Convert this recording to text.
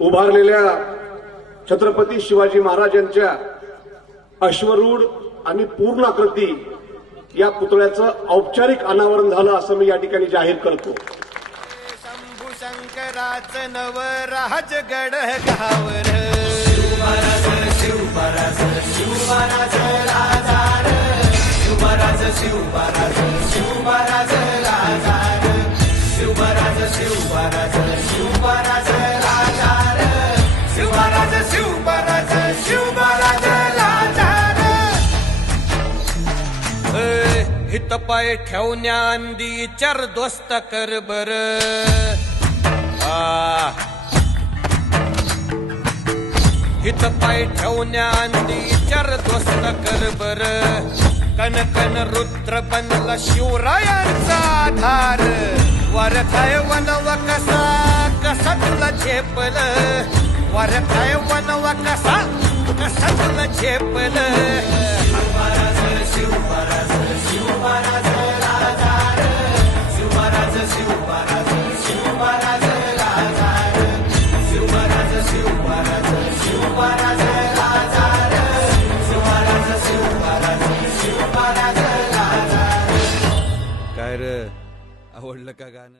उभारलेल्या छत्रपती शिवाजी महाराजांच्या अश्वरूढ आणि पूर्ण आकृती या पुतळ्याचं औपचारिक अनावरण झालं असं मी या ठिकाणी जाहीर करतो शंभू शंकराच नव राजगड गावर शिवराज हित पाय ठेवण्या अंदी चर दोस्त कर बर. हित पाय ठेवण्या अंदी चर दोस्त कर बर. कन कन रुद्र बनला शिवरायांचा आधार. वरखाय वनव कसा कसा तुला झेपल. वरखाय वनव कसा कसा तुला झेपल. काय रे आवडलं का गाणं